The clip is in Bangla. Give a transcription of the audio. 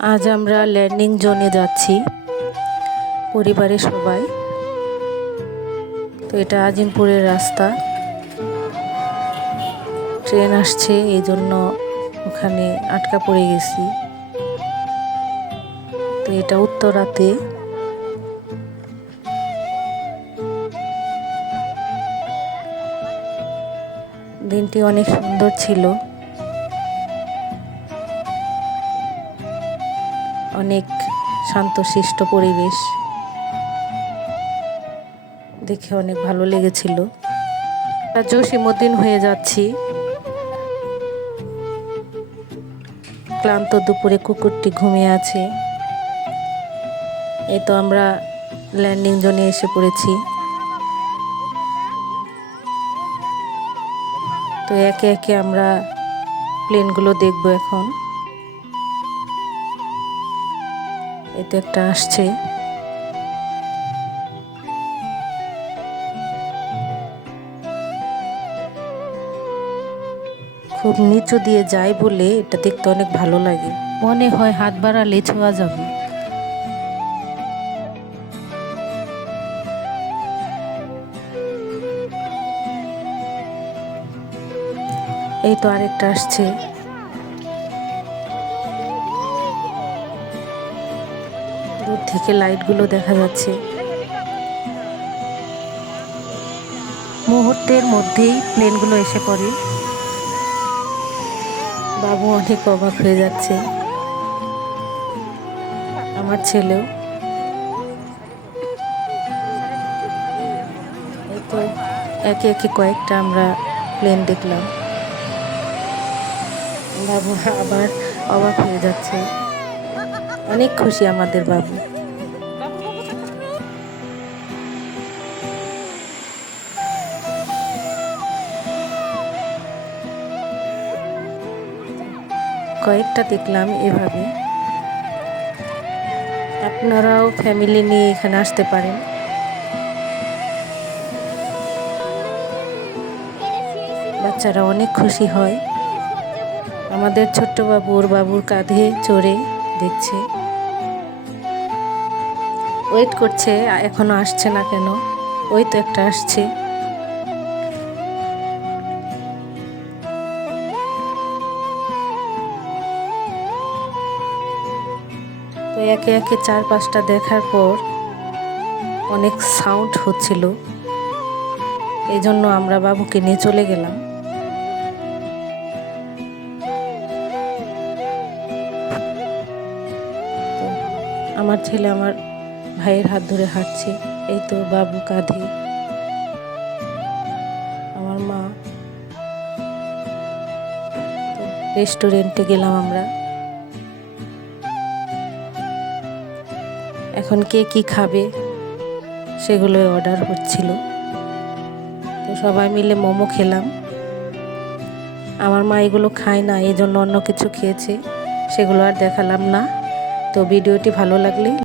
আজ আমরা ল্যান্ডিং জোনে যাচ্ছি পরিবারের সবাই। তো এটা আজিমপুরের রাস্তা, ট্রেন আসছে এই জন্য ওখানে আটকা পড়ে গেছি। তো এটা উত্তরাতে। দিনটি অনেক সুন্দর ছিল, অনেক শান্তশিষ্ট পরিবেশ, দেখে অনেক ভালো লেগেছিল। জসীমউদ্দিন হয়ে যাচ্ছি। ক্লান্ত দুপুরে কুকুরটি ঘুমিয়ে আছে। এই তো আমরা ল্যান্ডিং জোনে এসে পড়েছি। তো একে একে আমরা প্লেনগুলো দেখব এখন। এতে একটা আসছে। খুব নিচু দিয়ে যায় বলে এটা দেখতে অনেক ভালো লাগে, মনে হয় হাত বাড়ালে ছোঁয়া যাবে। এই তো আরেকটা আসছে। দূর থেকে লাইটগুলো দেখা যাচ্ছে। মুহূর্তের মধ্যেই প্লেনগুলো এসে পড়ে। বাবু অনেক অবাক হয়ে যাচ্ছে, আমার ছেলেও। এই তো একে একে কয়েকটা আমরা প্লেন দেখলাম। বাবু আবার অবাক হয়ে যাচ্ছে, অনেক খুশি আমাদের বাবু। কয়েকটা দেখলাম এভাবে। আপনারাও ফ্যামিলি নিয়ে এখানে আসতে পারেন। বাচ্চারা অনেক খুশি হয়। আমাদের ছোট্ট বাবু ওর বাবুর কাঁধে চড়ে দেখছে, ওয়েট করছে এখনো আসছে না কেন। ওই তো একটা আসছে। তো একে একে 4-5টা দেখার পর অনেক সাউন্ড হচ্ছিল, এই জন্য আমরা বাবুকে নিয়ে চলে গেলাম। তো আমার ছেলে আমার ভাইয়ের হাত ধরে হাঁটছে। এই তো বাবু কাঁধে, আমার মা। তো রেস্টুরেন্টে গেলাম আমরা। এখন কে কি খাবে সেগুলো অর্ডার হচ্ছিল। তো সবাই মিলে মোমো খেলাম। আমার মা এগুলো খায় না, এই জন্য অন্য কিছু খেয়েছে, সেগুলো আর দেখালাম না। তো ভিডিওটি ভালো লাগলে